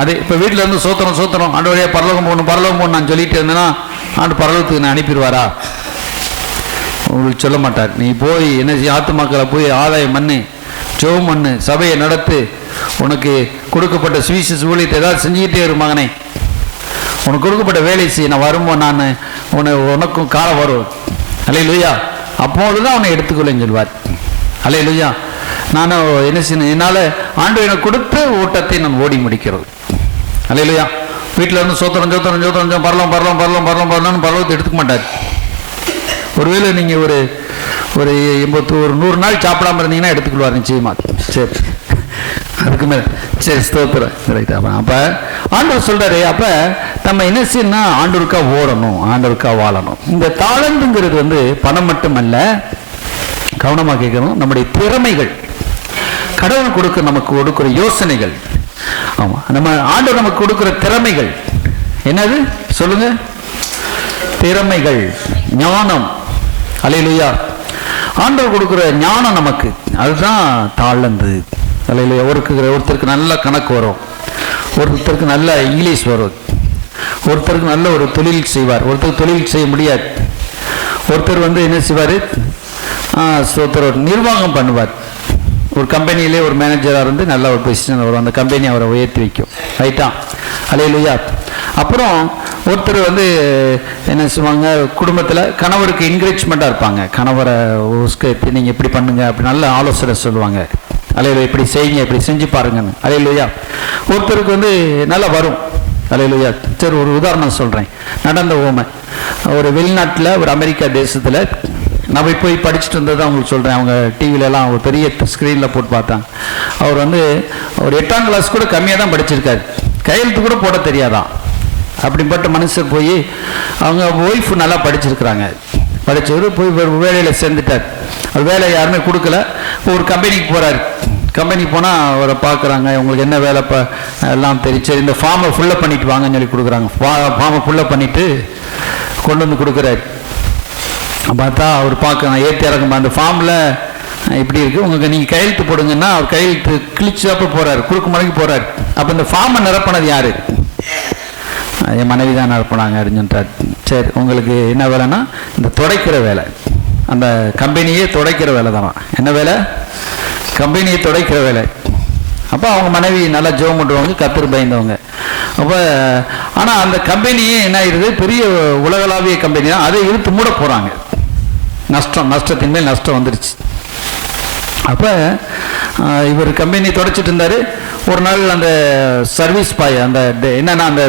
அது இப்போ வீட்டில் இருந்து சோத்திரம் ஆண்டவரே பரலோகம் போகணும் நான் சொல்லிட்டு இருந்தேன்னா ஆண்டு பரலோகத்துக்கு நான் அனுப்பிடுவாரா? உங்களுக்கு சொல்ல மாட்டார். நீ போய் என்ன செய்ய, ஆத்துமாக்களை போய் ஆதாயம் பண்ணு, ஜெபம் பண்ணு, சபையை நடத்து, உனக்கு கொடுக்கப்பட்ட சுவிசேஷ ஊழியத்தை ஏதாவது செஞ்சுக்கிட்டே இரு மகனே, உனக்கு கொடுக்கப்பட்ட வேலை செய்ய, நான் வரும்போது நான் உனக்கும் காலம் வரும். அல்லேலூயா. அப்போதுதான் அவனை எடுத்துக்கொள்ளேன்னு சொல்வார். அல்லேலூயா. நான் என்ன செய்யணும், என்னால் ஆண்டு எனக்கு கொடுத்த ஓட்டத்தை நான் ஓடி முடிக்கிறது. அல்லேலூயா. வீட்டில் இருந்து சோத்திரம் பரலோகம் பரலோகத்தை எடுத்துக்க மாட்டார். ஒருவேளை நீங்கள் ஒரு 100 நாள் சாப்பிடாம இருந்தீங்கன்னா எடுத்துக்கொள்வார் நிச்சயமா. சரி, அதுக்கு மேலே சரி, ஸ்தோத்திரம். ரைட். அப்போ ஆண்டவர் சொல்கிறாரு, அப்போ நம்ம என்ன செய்யணும்னா ஆண்டவருக்கா ஓடணும், ஆண்டவருக்கா வாழணும். இந்த தாளந்துங்கிறது வந்து பணம் மட்டுமல்ல, கவனமாக கேட்கணும், நம்முடைய திறமைகள், கடவுள் நமக்கு கொடுக்கிற யோசனைகள். ஆமாம், நம்ம ஆண்டவர் நமக்கு கொடுக்கிற திறமைகள் என்னது சொல்லுங்க? திறமைகள், ஞானம். அல்லேலூயா. ஆண்டவர் கொடுக்கிற ஞானம் நமக்கு, அதுதான் தாளந்து. அல்லேலூயா. ஒருத்தருக்கு நல்ல கணக்கு வரும், ஒருத்தருக்கு நல்ல இங்கிலீஷ் வரும், ஒருத்தருக்கு நல்ல ஒரு தொழில் செய்வார், ஒருத்தருக்கு தொழில் செய்ய முடியாது, ஒருத்தர் வந்து என்ன செய்வார், நிர்வாகம் பண்ணுவார். ஒரு கம்பெனியிலே ஒரு மேனேஜராக இருந்து நல்ல ஒரு பொசிஷன் வரும், அந்த கம்பெனி அவரை உயர்த்தி வைக்கும். ரைட்டா? அல்லேலூயா. அப்புறம் ஒருத்தர் வந்து என்ன செய்வாங்க, குடும்பத்தில் கணவருக்கு என்கரேஜ்மெண்ட்டாக இருப்பாங்க, கணவரை ஊஸ்கரித்து நீங்கள் இப்படி பண்ணுங்க அப்படி நல்ல ஆலோசனை சொல்லுவாங்க. அல்லேலூயா. இப்படி செய்யுங்க, இப்படி செஞ்சு பாருங்கன்னு. அல்லேலூயா. ஒருத்தருக்கு வந்து நல்லா வரும். அல்லேலூயா. சரி, ஒரு உதாரணம் சொல்கிறேன். நடந்த ஊமை ஒரு வெளிநாட்டில், ஒரு அமெரிக்கா தேசத்தில் நான் போய் படிச்சுட்டு வந்ததை அவங்களுக்கு சொல்கிறேன். அவங்க டிவிலெலாம் ஒரு பெரிய ஸ்க்ரீனில் போட்டு பார்த்தாங்க. அவர் வந்து ஒரு 8ஆம் கிளாஸ் கூட கம்மியாக தான் படிச்சிருக்காரு, கையெழுத்து கூட போட தெரியாதான். அப்படிப்பட்ட மனுஷர் போய் அவங்க ஒய்ஃப் நல்லா படிச்சிருக்கிறாங்க, படித்தவர் போய் வேலையில் சேர்ந்துட்டார். அவர் வேலை யாருமே கொடுக்கல. ஒரு கம்பெனிக்கு போகிறார். கம்பெனிக்கு போனால் அவரை பார்க்குறாங்க, உங்களுக்கு என்ன வேலை எல்லாம் தெரிச்சு, இந்த ஃபார்மை ஃபுல்லப் பண்ணிட்டு வாங்கன்னு சொல்லி கொடுக்குறாங்க. ஃபார்மை ஃபுல்லப் பண்ணிவிட்டு கொண்டு வந்து கொடுக்குறாரு. பார்த்தா அவர் பார்க்க ஏற்றி இறக்குமா, அந்த ஃபார்மில் இப்படி இருக்குது, உங்களுக்கு நீங்கள் கையெழுத்து போடுங்கன்னா அவர் கையெழுத்து கிழிச்சாப்ப போகிறார், குறுக்கு மலைக்கு போகிறார். அப்போ இந்த ஃபார்மை நிரப்பினது யார்? என் மனைவி தான் நிரப்பினாங்க அப்படின்னு சொல்லிட்டார். சரி, உங்களுக்கு என்ன வேலைன்னா இந்த துடைக்கிற வேலை, அந்த கம்பெனியே துடைக்கிற வேலை தானா. என்ன வேலை? கம்பெனியை துடைக்கிற வேலை. அப்போ அவங்க மனைவி நல்லா ஜெபம் பண்ணுறவங்க, கர்த்தர் பயந்தவங்க. அப்போ ஆனால் அந்த கம்பெனியே என்ன ஆயிடுது, பெரிய உலகளாவிய கம்பெனி தான், அதை இழுத்து மூட போகிறாங்க. நஷ்டத்தின் மேல் நஷ்டம் வந்துடுச்சு. அப்போ இவர் கம்பெனி தொடச்சிட்டு இருந்தார். ஒரு நாள் அந்த சர்வீஸ் பாய் அந்த என்னென்னா அந்த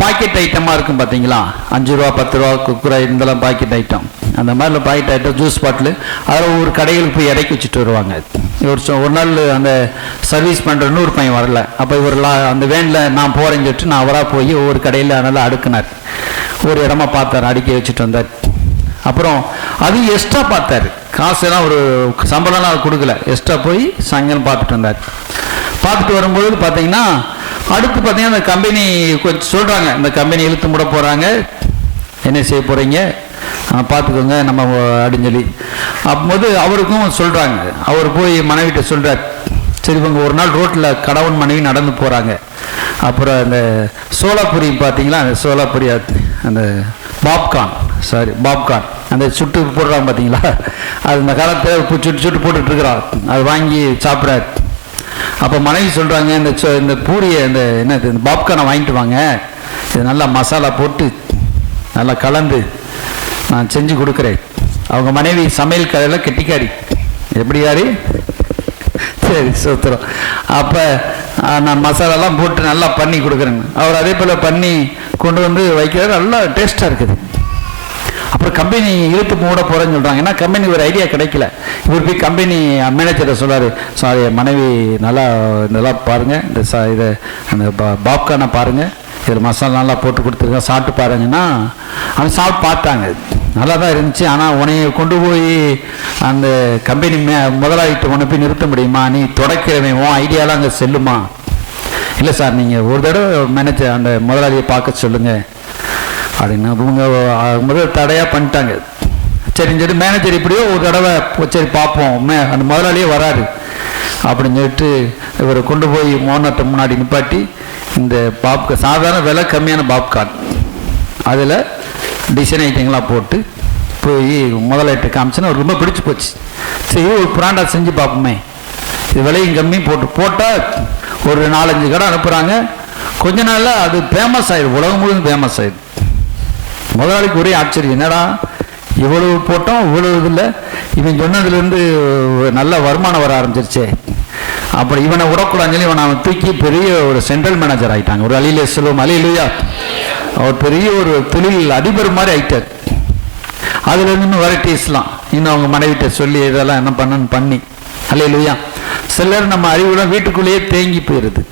பாக்கெட் ஐட்டமாக இருக்கும் பார்த்தீங்களா, 5 ரூபா 10 ரூபா குக்குரா இதெல்லாம் பாக்கெட் ஐட்டம், அந்த மாதிரிலாம் பாக்கெட் ஐட்டம் ஜூஸ் பாட்டில் அதில் ஒவ்வொரு கடைகளுக்கு போய் இறக்கி வச்சுட்டு வருவாங்க. ஒரு நாள் அந்த சர்வீஸ் பண்ணுற இன்னொரு பையன் வரல. அப்போ இவரெல்லாம் அந்த வேனில் நான் போகிறேன்னு சொல்லிட்டு நான் அவராக போய் ஒவ்வொரு கடையில் அதனால் அடுக்குனார். ஒரு இடமா பார்த்தார், அடுக்கி வச்சுட்டு வந்தார். அப்புறம் அது எக்ஸ்ட்ரா பார்த்தார், காசெல்லாம் ஒரு சம்பளம்லாம் கொடுக்கல, எக்ஸ்ட்ரா போய் சாயங்காலம் பார்த்துட்டு வந்தார். பார்த்துட்டு வரும்போது பார்த்தீங்கன்னா அடுத்து பார்த்தீங்கன்னா அந்த கம்பெனி கொஞ்சம் சொல்கிறாங்க, இந்த கம்பெனி இழுத்து மூட போகிறாங்க, என்ன செய்ய போகிறீங்க பார்த்துக்கோங்க நம்ம அப்படின்னு சொல்லி. அப்போது அவருக்கும் சொல்கிறாங்க. அவர் போய் மனைவிட்ட சொல்கிறார், சரி இவங்க ஒரு நாள் ரோட்டில் கணவன் மனைவி நடந்து போகிறாங்க. அப்புறம் அந்த சோலாபுரி பார்த்தீங்களா, அந்த சோலாபுரி அந்த பாப்கார்ன் அந்த சுட்டு போடுறாங்க பார்த்தீங்களா, அது இந்த காலத்தில் சுட்டு போட்டுட்ருக்குறான், அது வாங்கி சாப்பிட்றாரு. அப்போ மனைவி சொல்கிறாங்க, இந்த பூரியை இந்த பாப்கார்னை வாங்கிட்டு வாங்க, இது நல்லா மசாலா போட்டு நல்லா கலந்து நான் செஞ்சு கொடுக்குறேன். அவங்க மனைவி சமையல் கடையில் கெட்டிக்காரி, எப்படியாரி சரி சூத்திரம். அப்போ நான் மசாலாலாம் போட்டு நல்லா பண்ணி கொடுக்குறேங்க. அவர் அதே போல் பண்ணி கொண்டு வந்து வைக்கிறார், நல்லா டேஸ்ட்டாக இருக்குது. அப்புறம் கம்பெனி இழுத்து மூட போகிறேன்னு சொல்கிறாங்க. ஏன்னா கம்பெனி ஒரு ஐடியா கிடைக்கல. இவர் போய் கம்பெனி மேனேஜரை சொல்கிறார், சாரி மனைவி நல்லா இதெல்லாம் பாருங்கள், இதை அந்த பாப்கார்னை பாருங்கள், இதில் மசாலா நல்லா போட்டு கொடுத்துருக்கேன், சாப்பிட்டு பாருங்கன்னா அவன் சாப்பிட்டு பார்த்தாங்க, நல்லா தான் இருந்துச்சு. ஆனால் உன்னைய கொண்டு போய் அந்த கம்பெனி முதலாளிகிட்ட உன்னை போய் நிறுத்த முடியுமா, நீ தொடக்கிறவன் உன் ஐடியாலாம் அங்கே செல்லுமா? இல்லை சார் நீங்கள் ஒரு தடவை மேனேஜர் அந்த முதலாளியை பார்க்க சொல்லுங்கள் அப்படின்னு இவங்க முதல் தடையாக பண்ணிட்டாங்க. சரின்னு சொல்லி மேனேஜர் இப்படியோ ஒரு தடவை சரி பார்ப்போம், அந்த முதலாளியே வராரு அப்படின்னு சொல்லிட்டு இவரை கொண்டு போய் மோனத்தை முன்னாடி நிப்பாட்டி இந்த சாதாரண விலை கம்மியான பாப்கார்ன் அதில் டிசைன் ஐட்டங்களாம் போட்டு போய் முதலாளிட்ட காமிச்சுன்னா அவருக்கு ரொம்ப பிடிச்சி போச்சு. சரி ஒரு பிராண்டா செஞ்சு பார்ப்போமே, இது விலையும் கம்மி போட்டால் ஒரு 4-5 கடை அனுப்புகிறாங்க. கொஞ்ச நாளில் அது ஃபேமஸ் ஆகிடும், உலகம் முழுவதும் ஃபேமஸ் ஆகிடும். முதலாளிக்கு ஒரே ஆச்சரியம், என்னடா இவ்வளவு போட்டோம் இவ்வளவு இதில் இவன் சொன்னதுலேருந்து நல்ல வருமானம் வர ஆரம்பிச்சிருச்சே. அப்புறம் இவனை விடக்கூடாதுன்னு சொல்லி இவனை தூக்கி பெரிய ஒரு சென்ட்ரல் மேனேஜர் ஆகிட்டாங்க. ஒரு அலியிலே செல்வம் அலியிலையா அவர் பெரிய ஒரு தொழில் அதிபர் மாதிரி ஆகிட்டார். அதில் இன்னும் வெரைட்டிஸ்லாம் இன்னும் அவங்க மனைவிட்ட சொல்லி இதெல்லாம் என்ன பண்ணி அலையிலுயா. சிலர் நம்ம அறிவுலாம் வீட்டுக்குள்ளேயே தேங்கி போயிடுது.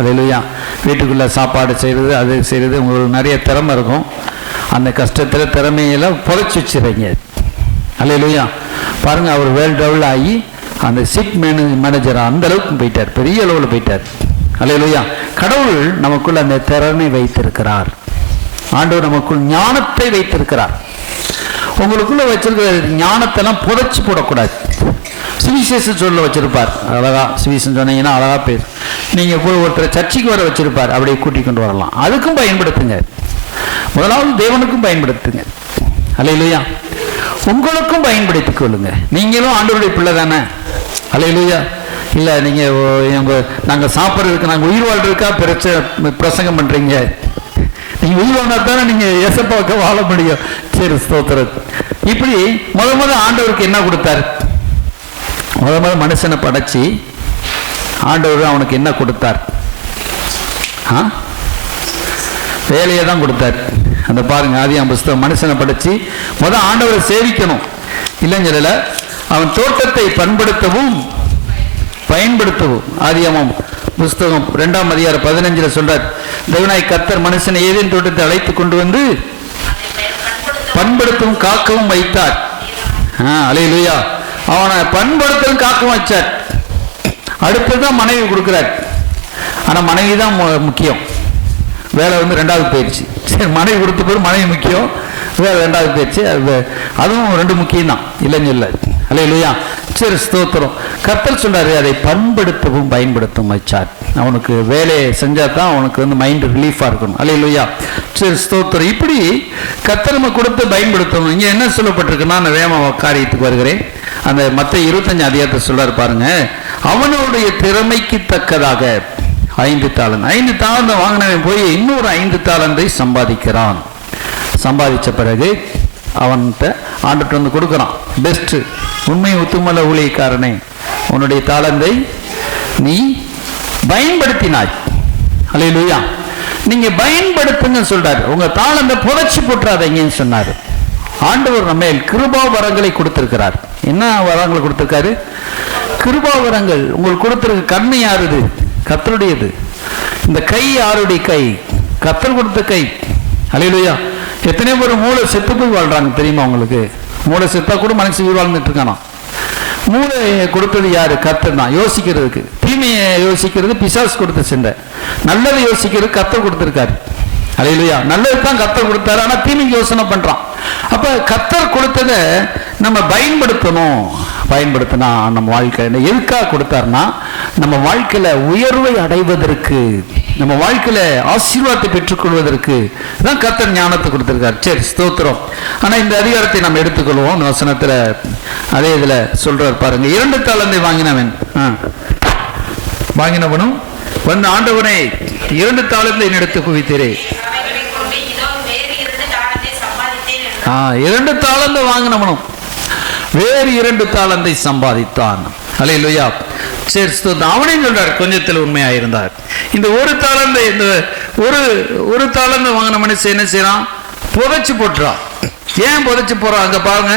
அலையிலுயா வீட்டுக்குள்ளே சாப்பாடு செய்கிறது அது செய்கிறது, உங்களுக்கு நிறைய திறமை இருக்கும், அந்த கஷ்டத்தில் திறமையெல்லாம் புதைச்சி வச்சுருங்க. அலையிலுயா பாருங்கள், அவர் வேல் டெவலப் ஆகி அந்த சிட் மேனேஜராக அந்த அளவுக்கு போயிட்டார், பெரிய அளவில் போயிட்டார். அல்லேலூயா. கடவுள் நமக்குள் அந்த திறனை வைத்திருக்கிறார். ஆண்டவர் நமக்குள் ஞானத்தை வைத்திருக்கிறார். உங்களுக்குள்ள வச்சிருக்கிற ஞானத்தெல்லாம் புதைச்சி போடக்கூடாது. சுவிசேஷம் சொல்ல வச்சிருப்பார், அழகா சுவிசேஷம் சொன்னீங்கன்னா அழகா பேர். நீங்க போய் ஒருத்தர் சர்ச்சைக்கு வர வச்சிருப்பார், அப்படியே கூட்டி கொண்டு வரலாம். அதுக்கும் பயன்படுத்துங்க. முதலாவது தேவனுக்கும் பயன்படுத்துங்க. அல்லேலூயா. உங்களுக்கும் பயன்படுத்திக் கொள்ளுங்க. நீங்களும் ஆண்டவருடைய பிள்ளை தானே. அல்லேலூயா. இல்லை நீங்கள் நாங்கள் சாப்பிட்றதுக்கு நாங்கள் உயிர் வாழ்றதுக்காக பிரசங்கம் பண்ணுறீங்க. நீங்கள் உயிர் வாழ்ந்தா தானே நீங்கள் ஏசப்பாவுக்கு வாழ முடியும். சரி, ஸ்தோத்திரம். இப்படி முத ஆண்டவருக்கு என்ன கொடுத்தார்? முத மனுஷனை படைச்சி ஆண்டவர் அவனுக்கு என்ன கொடுத்தார்? வேலையை தான் கொடுத்தார். அந்த பாருங்க, ஆதியாம் புஸ்தகம். மனுஷனை படைச்சி ஆண்டவரை சேவிக்கணும் இல்லைங்கல. அவன் தோட்டத்தை பயன்படுத்தவும் ஆதியாமம் புஸ்தகம் 2ஆம் அதிகாரம் 15 சொல்றார். தேவனாய் கர்த்தர் மனுஷனை ஏதேன் தோட்டத்தை அழைத்து கொண்டு வந்து பண்படுத்தவும் காக்கவும் வைத்தார். அல்லேலூயா. அவனை பண்படுத்தவும் காக்கவும் வச்சார். அடுத்ததான் மனைவி கொடுக்கிறார். ஆனா மனைவி தான் முக்கியம். வேலை வந்து 2வது போயிடுச்சு. சரி, மனைவி கொடுத்த போது மனைவி முக்கியம், வேலை 2வது போயிடுச்சு. அதுவும் 2 முக்கியம் தான், இல்லைன்னு இல்லை. அல்லேலூயா. சரி, ஸ்தோத்திரம். கர்த்தர் சொல்றாரு, அதை பண்படுத்தவும் பயன்படுத்தவும் வச்சார். அவனுக்கு வேலையை செஞ்சா தான் அவனுக்கு வந்து மைண்ட் ரிலீஃபா இருக்கணும். அல்லேலூயா. சரி, ஸ்தோத்திரம். இப்படி கர்த்தர் நம்ம கொடுத்து பயன்படுத்தணும். இங்க என்ன சொல்லப்பட்டிருக்குன்னா, நான் வேம காரியத்துக்கு வருகிறேன். அந்த மத்தேயு 25 அதிகாரத்தை சொல்றாரு பாருங்க. அவனுடைய திறமைக்கு தக்கதாக 5 தாளந்து வாங்கினவன் போய் இன்னொரு 5 தாளந்தை சம்பாதிக்கிறான். சம்பாதிச்ச பிறகு அவன்கிட்ட ஆண்டுட்டு வந்து கொடுக்குறான். பெஸ்ட் உண்மை உத்துமல ஊழியக்காரனே, உன்னுடைய தாளந்தை நீ பயன்படுத்தினாய். அல்லேலூயா. நீங்க பயன்படுத்துங்க சொல்றாரு. உங்க தாளந்த புதைச்சி போட்டுறாதீங்கன்னு சொன்னாரு. ஆண்டவர் நம்ம கிருபா வரங்களை கொடுத்திருக்கிறார். என்ன வரங்களை கொடுத்திருக்காரு? கிருபா வரங்கள். உங்களுக்கு கொடுத்திருக்க கண்ணு யாருது? கர்த்தருடையது. இந்த கை யாருடைய கை? கர்த்தர் கொடுத்த கை. அல்லேலூயா. எத்தனை பேர் மூளை செத்து போய் வாழ்றாங்க தெரியுமா உங்களுக்கு? மூளை செத்தா கூட மனுஷன் உயிர் வாழ்ந்துட்டு இருக்கானா? மூளை கொடுத்தது யாரு? கர்த்தர் தான். யோசிக்கிறதுக்கு, தீமையை யோசிக்கிறது பிசாசு கொடுத்த சிந்தை, நல்லதை யோசிக்கிறது கர்த்தர் கொடுத்திருக்காரு. அல்லேலூயா. நல்லது தான் கர்த்தர் கொடுத்தாரு, ஆனா தீமைக்கு யோசனை பண்றான். அப்ப கர்த்தர் கொடுத்ததை நம்ம பயன்படுத்தணும். பயன்படுத்தினா நம்ம வாழ்க்கையில எதுக்காக கொடுத்தாருன்னா, நம்ம வாழ்க்கையில உயர்வை அடைவதற்கு, நம்ம வாழ்க்கையில ஆசீர்வாதத்தை பெற்றுக்கொள்வதற்கு தான் கர்த்தர் ஞானத்தை கொடுத்திருக்காரு. சரி, ஸ்தோத்திரம். ஆனா இந்த அதிகாரத்தை நம்ம எடுத்துக்கொள்வோம். வசனத்துல அதே இதுல சொல்றாரு பாருங்க. 2 தாலந்தை வாங்கினவனும் வந்து, ஆண்டவனே 2 தாலந்தை என்னிடத்து குவித்தீரே. 2 தாலந்தை வாங்கினவனும் வேறு 2 தாலந்தை சம்பாதித்தான். அல்லேலூயா. சரி, அவனையும் சொல்றார், கொஞ்சத்தில் உண்மையாயிருந்தார். இந்த 1 தாலந்தை, இந்த ஒரு தாலந்தை வாங்கின மனுஷன் என்ன செய்யறான்? புதைச்சு போட்டுறான். ஏன் புதைச்சு போறான்? அங்க பாருங்க,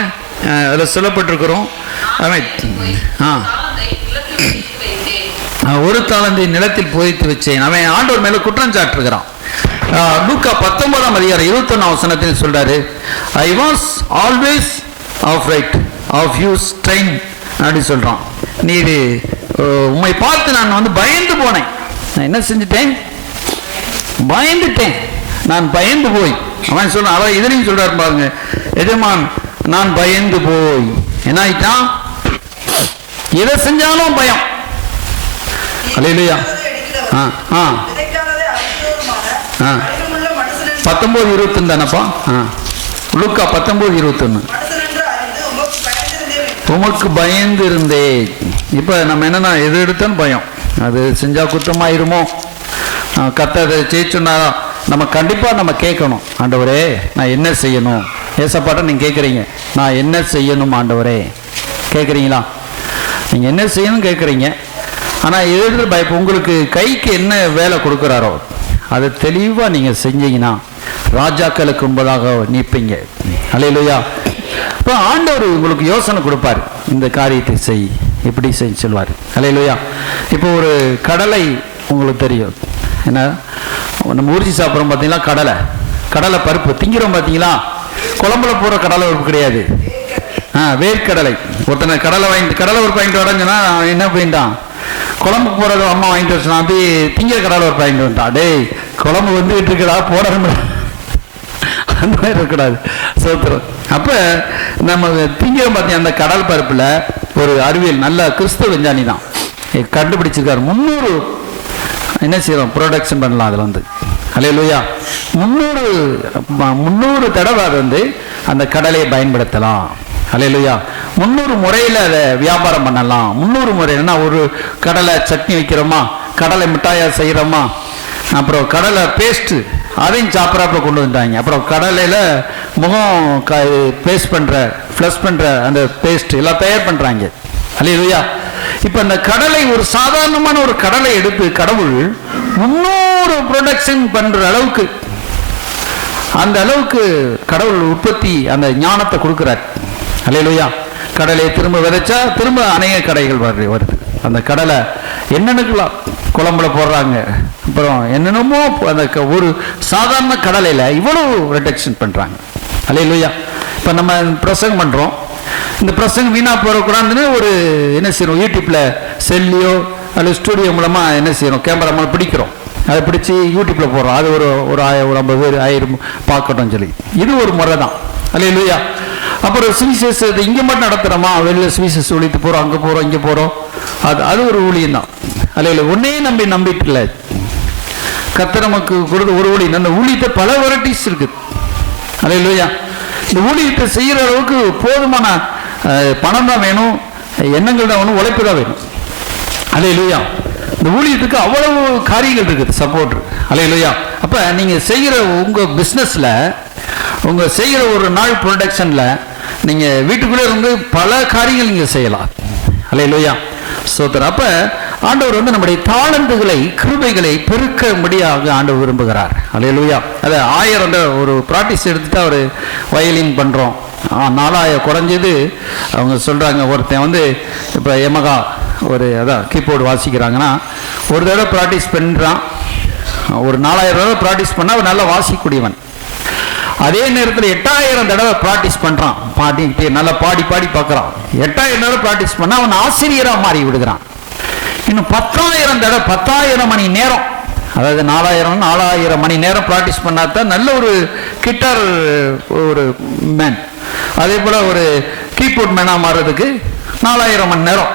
அதுல சொல்லப்பட்டிருக்கிறோம். ஒரு தாலந்தை நிலத்தில் புதைத்து வச்சேன். அவன் ஆண்டவர் மேல குற்றம் சாட்டுகிறான். லூக்கா 19ஆம் அதிகாரம் 21ஆம் வசனத்தில் சொல்றாரு, I was always afraid of you strain அப்படி சொல்றான். நீ உம்மை பார்த்து நான் வந்து பயந்து போனேன். நான் என்ன செஞ்சுட்டேன்? பயந்துட்டேன். நான் பயந்து போய். அவன் சொல்றான். அதான் இதுலையும் சொல்றாரு பாருங்க, எஜமான் நான் பயந்து போய் என்ன ஆயிட்டான்? எதை செஞ்சாலும் பயம். அல்லேலூயா. 19:21 தானப்பா? லூக்கா 19:21. உமக்கு பயந்து இருந்தேன். இப்ப நம்ம என்னன்னா, எது எடுத்தாலும் பயம். அது செஞ்சா குற்றமாயிருமோ, கர்த்தர் செய்யச்சொன்னாரா, நம்ம கண்டிப்பா நம்ம கேட்கணும். ஆண்டவரே நான் என்ன செய்யணும்? ஏசப்பாட்ட நீங்க கேட்குறீங்க, நான் என்ன செய்யணும் ஆண்டவரே? கேட்குறீங்களா? நீங்க என்ன செய்யணும் கேட்குறீங்க. ஆனால் எழுதுற பயப்பு உங்களுக்கு கைக்கு என்ன வேலை கொடுக்குறாரோ அதை தெளிவாக நீங்கள் செஞ்சீங்கன்னா ராஜாக்களுக்கு முன்பதாக நிற்பீங்க. அல்லேலூயா. இப்போ ஆண்டவர் உங்களுக்கு யோசனை கொடுப்பார், இந்த காரியத்தை செய், இப்படி செய் சொல்வார். அல்லேலூயா. இப்போ ஒரு கடலை உங்களுக்கு தெரியும், என்ன நம்ம ஊர்ச்சி சாப்பிட்றோம் பார்த்தீங்களா, கடலை பருப்பு திங்கிறோம் பார்த்தீங்களா. குழம்புல போகிற கடலை பருப்பு கிடையாது, வேர்க்கடலை. ஒருத்தனை கடலை பருப்பு வாங்கிட்டு வரேன்னா என்ன போயிட்டான், குழம்பு போறது அம்மா வாங்கிட்டு வச்சுனா, அப்படி திங்க கடலை ஒரு வாங்கிட்டு வந்துட்டான். டேய் குழம்பு வந்துகிட்டு இருக்கடா போடணும், அந்த மாதிரி இருக்கக்கூடாது. சோத்திரம். அப்ப நம்ம திங்க பார்த்தீங்க, அந்த கடல் பருப்புல ஒரு அறிவியல் நல்ல கிறிஸ்தவ விஞ்ஞானி தான் கண்டுபிடிச்சிருக்காரு. 300 என்ன செய்யறோம் ப்ரொடக்ஷன் பண்ணலாம். அதுல வந்து அல்லேலூயா 300 தடவை அதை வந்து அந்த கடலையை பயன்படுத்தலாம். அல்லேலூயா 300 முறையில் அதை வியாபாரம் பண்ணலாம். 300 முறை என்ன, ஒரு கடலை சட்னி வைக்கிறோமா, கடலை மிட்டாயா செய்கிறோமா, அப்புறம் கடலை பேஸ்ட்டு அதையும் சாப்பிட்றாப்புல கொண்டு வந்துட்டாங்க. அப்புறம் கடலையில் முகம் பேஸ்ட் பண்ணுற ஃப்ளஷ் பண்ணுற அந்த பேஸ்ட் எல்லாம் தயார் பண்ணுறாங்க. அல்லேலூயா. இப்போ அந்த கடலை, ஒரு சாதாரணமான ஒரு கடலை எடுத்து கடவுள் 300 ப்ரொடக்ஷன் பண்ணுற அளவுக்கு, அந்த அளவுக்கு கடவுள் உற்பத்தி அந்த ஞானத்தை கொடுக்குறார். அல்லேலூயா. கடலை திரும்ப விதைச்சா திரும்ப அநேக கடைகள் வருது. அந்த கடலை என்னென்னலாம் குழம்புல போடுறாங்க, அப்புறம் என்னென்னமோ அந்த ஒரு சாதாரண கடலையில் இவ்வளோ ரிடக்ஷன் பண்ணுறாங்க. அல்லேலூயா. இப்போ நம்ம பிரசங்கம் பண்ணுறோம், இந்த பிரசங்கம் வீணாக போகக்கூடாதுன்னு ஒரு என்ன செய்யறோம், யூடியூப்பில் செல்லியோ அல்லது ஸ்டூடியோ மூலமாக என்ன செய்யறோம், கேமரா மூலம் பிடிக்கிறோம், அதை பிடிச்சி யூடியூப்பில் போடுறோம். அது ஒரு 50 பேர் 1000 பார்க்கட்டும் சொல்லி, இது ஒரு முறை தான். அல்லேலூயா. அப்புறம் சுவிசேஷ இங்கே மட்டும் நடத்துகிறோமா, வெளியில் சுவிசேஷ ஒழித்து போகிறோம், அங்கே போகிறோம், இங்கே போகிறோம், அது ஒரு ஊழியம் தான். அல்ல ஒன்னே நம்பிட்டு இல்லை, கர்த்தர் நமக்கு கொடுத்த ஒரு ஊழியம். அந்த ஊழியத்தை பல வெரைட்டிஸ் இருக்குது. அல்லேலூயா. இந்த ஊழியத்தை செய்கிற அளவுக்கு போதுமான பணம் தான் வேணும், எண்ணங்கள் தான் வேணும், உழைப்பு தான் வேணும். அல்லேலூயா. இந்த ஊழியத்துக்கு அவ்வளவு காரியங்கள் இருக்குது, சப்போர்ட். அல்லேலூயா. அப்போ நீங்கள் செய்கிற உங்கள் பிஸ்னஸில், உங்கள் செய்கிற ஒரு நாள் ப்ரொடக்ஷனில் நீங்கள் வீட்டுக்குள்ளே இருந்து பல காரியங்கள் நீங்கள் செய்யலாம். அல்லேலூயா. சோதர். அப்போ ஆண்டவர் வந்து நம்முடைய தாளந்துகளை கிருபைகளை பெருக்க முடியாக ஆண்டவர் விரும்புகிறார். அல்லேலூயா. அதை 1000 ஒரு ப்ராக்டிஸ் எடுத்துட்டு அவர் வயலின் பண்ணுறோம். 4000 குறைஞ்சது அவங்க சொல்கிறாங்க. ஒருத்தன் வந்து இப்போ எமகா ஒரு அதான் கீபோர்டு வாசிக்கிறாங்கன்னா ஒரு தடவை ப்ராக்டிஸ் பண்ணுறான். ஒரு 4000 தடவை ப்ராக்டிஸ் பண்ணால் அவர் நல்லா வாசிக்கூடியவன். அதே நேரத்தில் 8000 தடவை ப்ராக்டிஸ் பண்ணுறான். நல்லா பாடி பார்க்குறான். 8000 தடவை ப்ராக்டிஸ் பண்ணால் அவன் ஆசிரியராக மாறி விடுகிறான். இன்னும் 10,000 தடவை 10,000 மணி நேரம், அதாவது 4000 மணி நேரம் ப்ராக்டிஸ் பண்ணாதான் நல்ல ஒரு கிட்டார் ஒரு மேன். அதே போல் ஒரு கீபோர்ட் மேனாக மாறுறதுக்கு 4000 மணி நேரம்